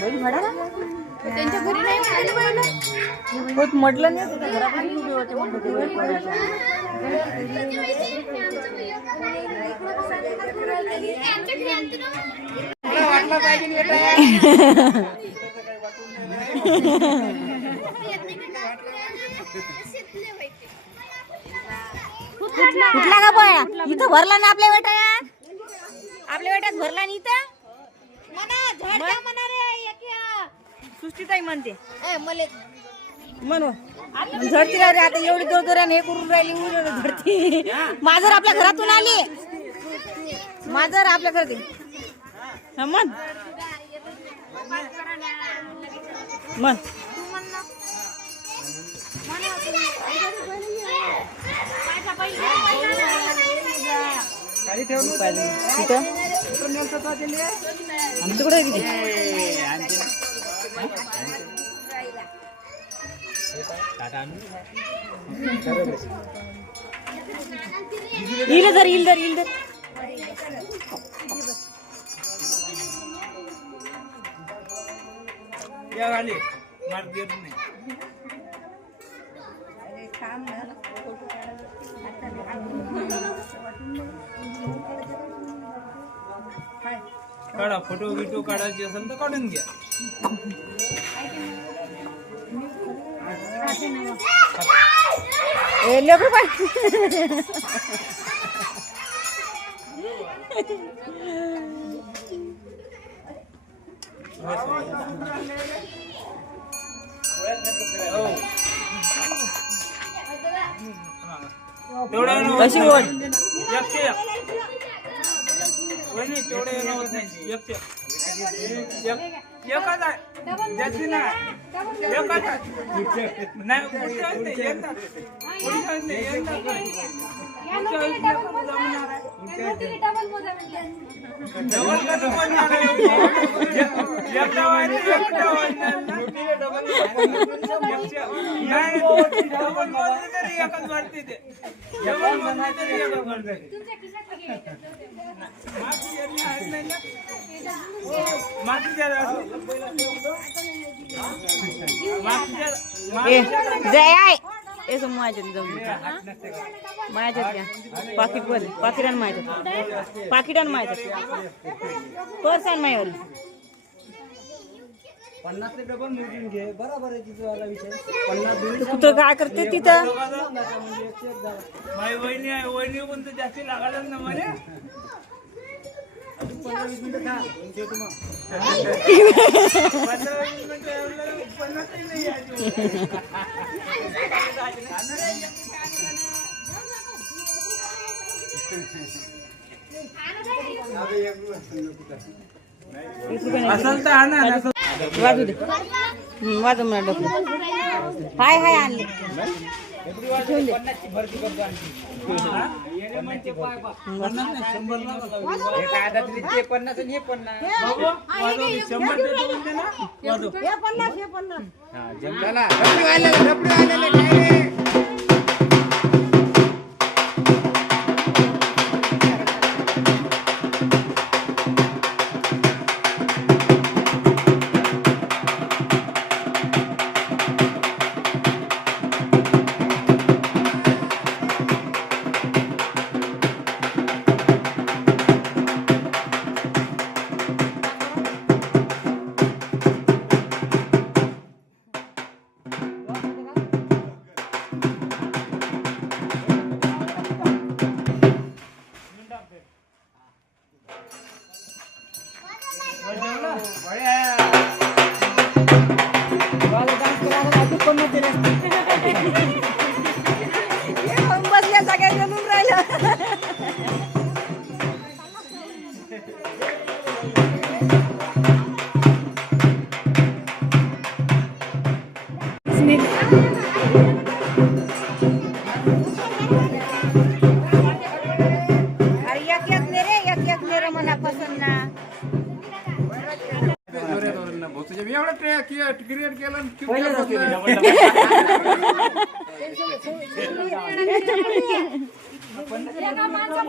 त्यांच्या घरी नाही म्हणाले बैल होत म्हटलं नाही त्याच्या उभे होते ते. कुठला का पोळ्या? इथं भरला ना आपल्या बेटात आपल्या बेटात भरला ना इथं? सृष्टीताई म्हणते. म्हणू झडती रे आता एवढी दूर दूराने हे करून राहिली उडून झडती. माझर आपल्या घरातून आली. माझर आपल्या घरात आहे. हा, म्हण. म्हण कुठं आमचं कुठं आहे किती इल धर इल धर इल काढा फोटो बिटो काढायचे असेल तर काढून घ्या. ए लेकरू पाय हो तेवढ्या कशी ओढ एकशे एक नाही एक एकच आहे जास्ती नाही एकच आहे. नाही पुढच्या वेळेस नाही येतात पुढच्या वेळेस नाही येतात पुढच्या वेळेस एकच जमणार आहे. डबल कसं बनणार आहे? एक- एकटा व्हायचं, एकटा व्हायचं ना? एकशे- नाही, डबल मोजली तरी एकच वाढते ते. डबल मोजली तरी एकच वाढते जय सम माझ्यात जाऊन माझ्यात घ्या. पाकिट वर पाकिट आण माझ्यात. पाकिट आण माझ्यात. पर्स आण माझ्यावर पन्नास ते डबल मोजून घे. बरोबर आहे तिचा वाला विषय. पन्नास दोन्ही कुठं काय करते तिथं? माझी वहिनी आहे. वहिनी पण तर जास्ती लागलाच ना मला असेल तर आणा नसेल वाजू दे हं, वाजव म्हणा डबल हाय हाय आणले ठेवून दे पन्नास आणि हे पन्नास. ते. हे पन्नास हे पन्नास. चला रबडी वाल्याला रबडी वाल्याला काय रे?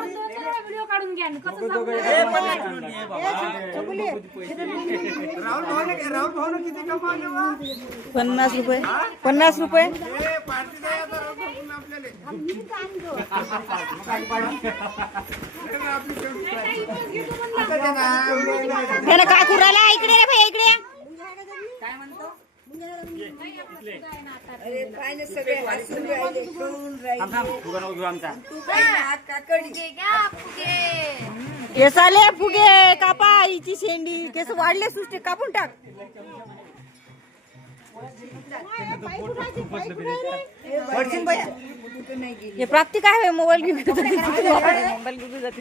व्हिडिओ काढून घ्या ना. कसं सांगू? राहुल राहुल किती कमावले पन्नास रुपये पन्नास रुपये ए, पार्टी द्या आता राहुल आपल्याला. आपली शेवटी पार्टी. आता ना. त्यानं काय कुराला इकडे रे भाई इकडे केस आले फुगे कापा हिची शेंडी केस वाढले सुस्ते कापून टाक. हे प्राप्ती काय मोबाईल घेऊन मोबाईल घेऊन जाते.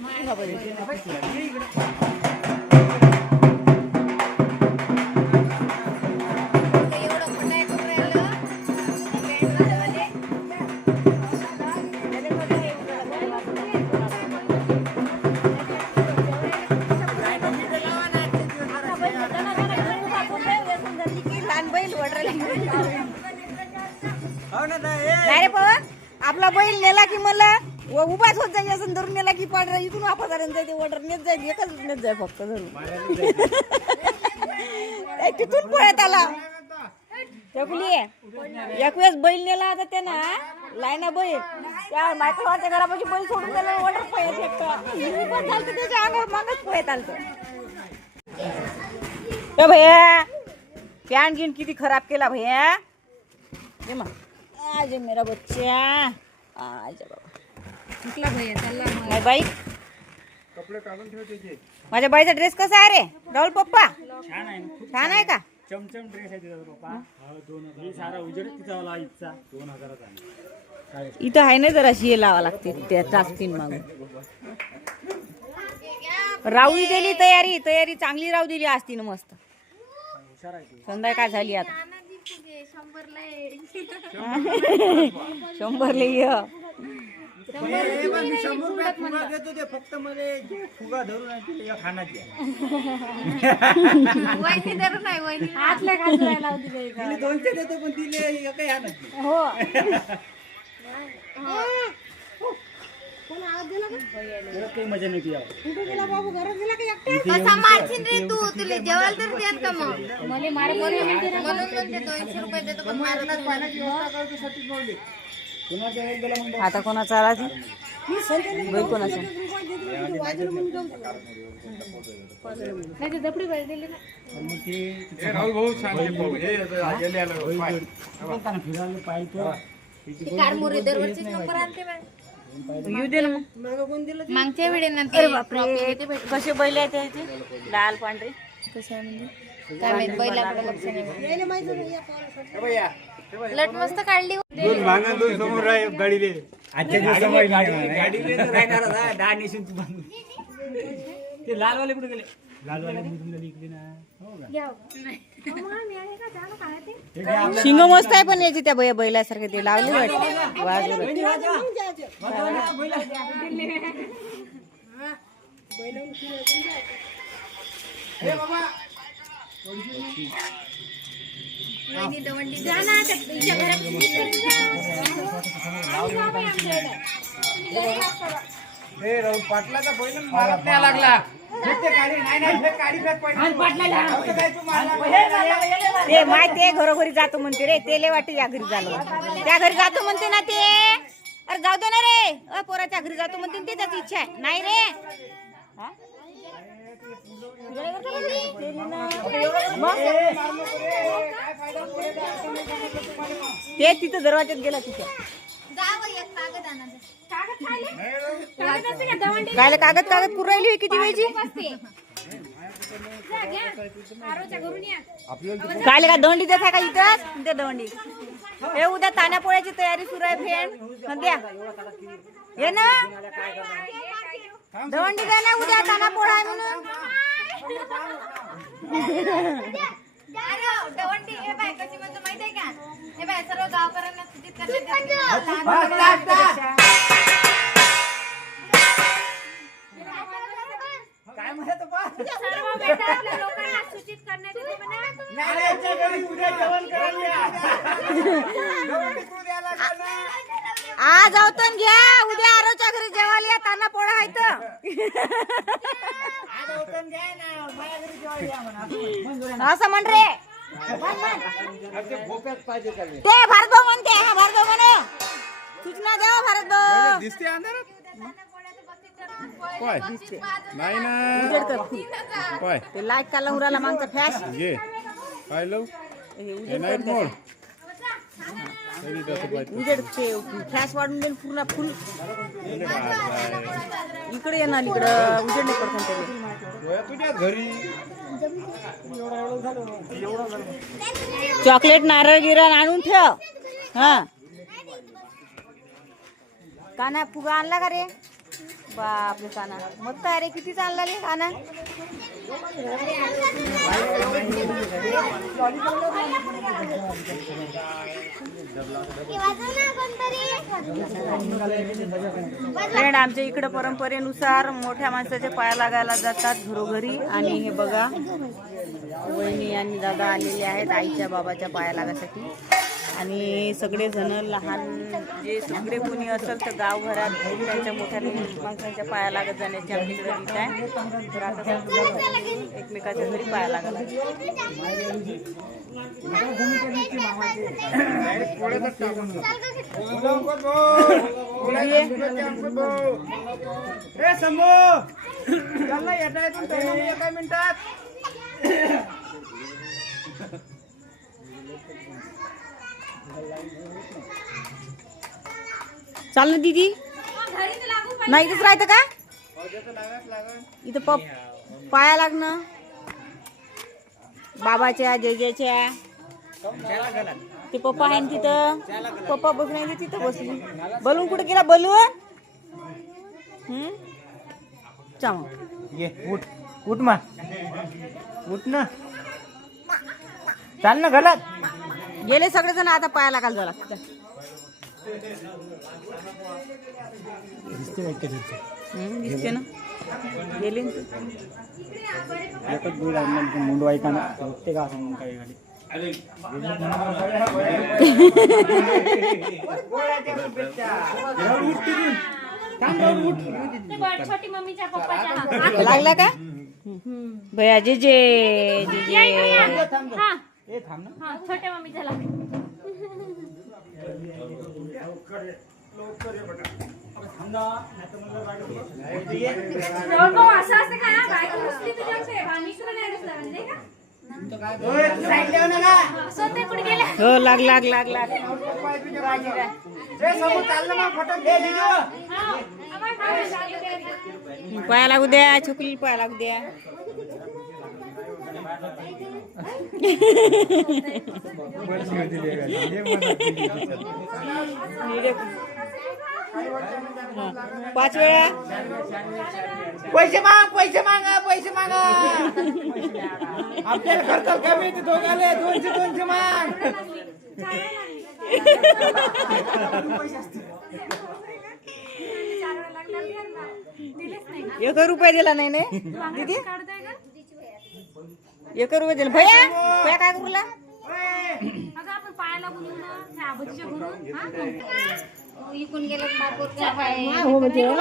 आपला नेला की मला उभाच होत जाईल असं धरून नेला की पाडरा इथून वापस धरून जाईल वॉटर नेत जाईल एकच नेत जाईल फक्त धरून. तिथून पळत आला. चकुली एक वेळेस बैल नेला आता ना लायना बैल. त्या मायक्रोवाच्या घरापाशी बैल सोडून गेला वॉटर पळत एकटा मी पण चालतं त्याच्या अंगावर मागच पळत आलत. भैया पॅन्ट गिन किती खराब केला भैया? आज मेरा बच्चा. बाबा. बाई. माझ्या बाईचा ड्रेस कसा आहे रे? राहुल पप्पा? छान आहे ना छान आहे का? चमचम ड्रेस आहे तिचा पप्पा. दोन हजार सारा उजेड तिचा वाला आईचा. दोन हजाराचा आहे इथं आहे ना जरा हे लावा लागते त्या चाचपीन मागून. राऊळी दिली तयारी तयारी चांगली राहू दिली आज तिनं मस्त. संध्याकाळ झाली आता. शंभर हे ते फक्त मला फुगा धरून दोनशे देतो पण तिला एकही हाणाची हो. त्याला काही मजा नाही कसा मारशील रे तू तुला जेवायला तर देत का मग मला मारे बोलले म्हणते ना. म्हणून म्हणते दोनशे रुपये देतो पण मारणार आता कोणाचा आला बैल कोणाचा हे. हे तो कारमुरी दरवर्षी नंबर आणते बाई. येऊ दे ना मग. मागच्या वेळी नंतर कसे बैल आहेत त्याचे लाल पांढरे. काय माहीत बैलाकडे लक्ष नाही लट मस्त काढली दोन भांगण दोन समोर आहे गाडीले. आजच्या दिवसामध्ये गाडी राहणार दहा नेशन तू बांधून. ते लालवाले कुठे गेले? लालवाले तुम्हाला इकडे ना. हो. का शिंग मस्त आहे पण याची त्या बैया बैलासारखे ते लावले वाटते. वाजवलं हे लागला. ते हे माहिती आहे घरोघरी जातो म्हणते रे. ते लय वाटते या घरी झालं त्या घरी जातो म्हणते ना ते. अरे जाऊ दे ना रे. अ पोराच्या घरी जातो म्हणते ना ते त्याची इच्छा आहे. नाही रे. हा? ते तिथं दरवाज्यात गेला तिथे. काय कागद कागद पुरं राहिली किती वेळची काय का दंडी देत आहे का इथंच ते दंडी हे उद्या ताण्या पोळ्याची तयारी सुरू आहे फ्रेंड सध्या ये ना. दंडी द्या ना उद्या ताना पोळा आहे म्हणून. दवंडी हे बाय कशी म्हणतो माहिती आहे का? हे बाय सर्व गावकऱ्यांना सूचित करण्यात काय म्हणत बा सर्व बेटा आपल्या लोकांना सूचित करण्यात येते म्हणा. नाही याच्या घरी उद्या जेवण करायला या. जेवण तू द्यायला का नाही? आज आवतन घ्या उद्या आरोच्या घरी जेवायला या ताना पोळा आहे तर. असं म्हण रे ते भारत भाऊ म्हणते हा भारत भाऊ म्हणे सूचना द्या भारत भाऊ दिसते अंधारात काय नाही ना. काय ते लाइट का लावून राहिला मागचा फॅश घे काय लावू. हे उजेड नाईट मोड. उजेड ते फॅश वाढून देईन पूर्ण फुल. इकडे येणार इकडं उजेड नाही पडतो त्याला तुझ्या घरी. चॉकलेट नारळ गिरण आणून ठेव. हा. काना फुगा आणला का रे? बापरे काना मस्त आहे रे किती चालला रे काना फ्रेंड आमच्या इकडं परंपरेनुसार मोठ्या माणसाच्या पाया लागायला जातात घरोघरी. आणि हे बघा वहिनी आणि दादा आलेले आहेत आईच्या बाबाच्या पाया लागासाठी आणि सगळे जण लहान जे सगळे कोणी असेल तर गावघरात त्यांच्या मोठ्या माणसांच्या पाया लागत जाण्याची आमच्याकडे रीत आहे. तर आता एकमेकाच्या घरी पाया लागायला अंकुर भाऊ. अंकुर भाऊ. ए शंभू चल ना येता येतून टर्न होऊया एका मिनिटात चाल ना दीदी. नाही इथंच राहतं का? इथं प पाया लागणं बाबाच्या जेजेच्या. ते पप्पा आहे ना तिथं. पप्पा बसून आहे तिथं बसून. बलून कुठे गेला बलून? हम्म? ये उठ. उठ मा. उठ ना. चाल ना घरात. गेले सगळेजण आता पाया लागायला झाला दिसते ना. गेले मुंडू ऐका का असं काही गाडी. लागला का? भया जे जे हा ए थांब ना. हा छोट्या मम्मीच्या लाग असं असतं का? बायको रुसली तुझ्याकडे आणि तुला नाही म्हणजे का? स्वतः कुठे गेला हो लाग लाग लाग लाग. ए समोर चाल ना मग फटक दे दे हा. आम्हाला काय सांगितलं? पाया लागू द्या छोकरी पाया लागू द्या. पाच वेळा? पैसे माग पैसे मागा पैसे मागा. आपल्याला खर्च कमी ते दोघाले दोनशे दोनशे माग. एक रुपये दिला नाही ने? दीदी? काढताय का एक रुपये दिला. भैया भैया काय करूला आपण पाया लागून येऊ ना. त्या आबोजीच्या घरून हा? इकून गेलं? हो म्हणते हो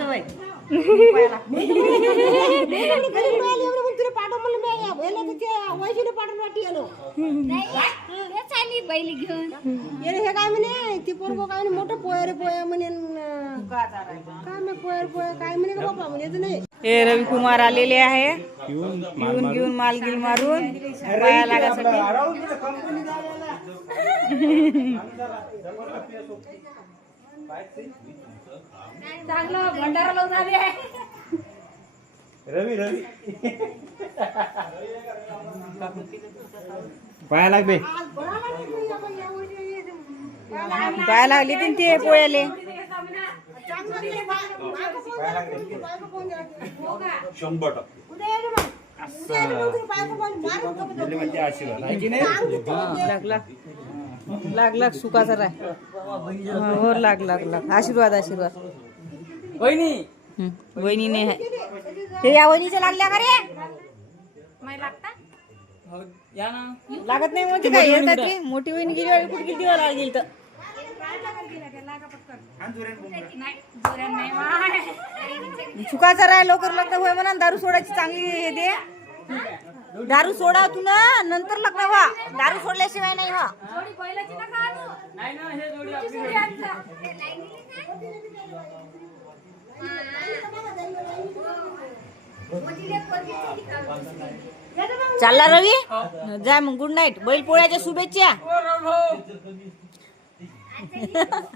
आहे चल चल ये पटकन चल ये हे भाजव आहे तेच आली बैल घेऊन. हे काय म्हणे ती पोरग काय म्हणे मोठं पोया रे पोया म्हणे न, काय म्हणे पोया रे पोया काय म्हणे का बाबा म्हणे येत नाही. हे रवी कुमार आलेले आहे. घेऊन घेऊन मालगिल मारून पाया लागासाठी चांगलं भंडारा लावून आले आहे. रवी रवी पाया लाग बे पाया लागली ती ते पोयाले उद्या ये रे मग. उद्या ये रे मग, तुला बायको बाई मारून का बरं? म्हणजे आशीर्वाद आहे की नाही लाग लाग लाग लाग सुखाचा राय हो लाग लाग लाग आशीर्वाद आशीर्वाद वहिनी हं, वहिनीने आहे ते या वहिनीच्या लागल्या का रे? लागता? हो, लागत नाही म्हणते काय? येतात रे मोठी वहिनी गेली वाली कुठे किती वेळा गेली तर? चुकाचा राय लवकर लग्न होय म्हणा दारू सोडायची चांगली हे दे. दारू सोडा तू ना नंतर लग्न व्हा. दारू सोडल्याशिवाय नाही व्हा. नाही ना हे जोडी आपली जोडी आणता. चालला रवी? जा मग गुड नाईट बैल पोळ्याच्या शुभेच्छा. हो.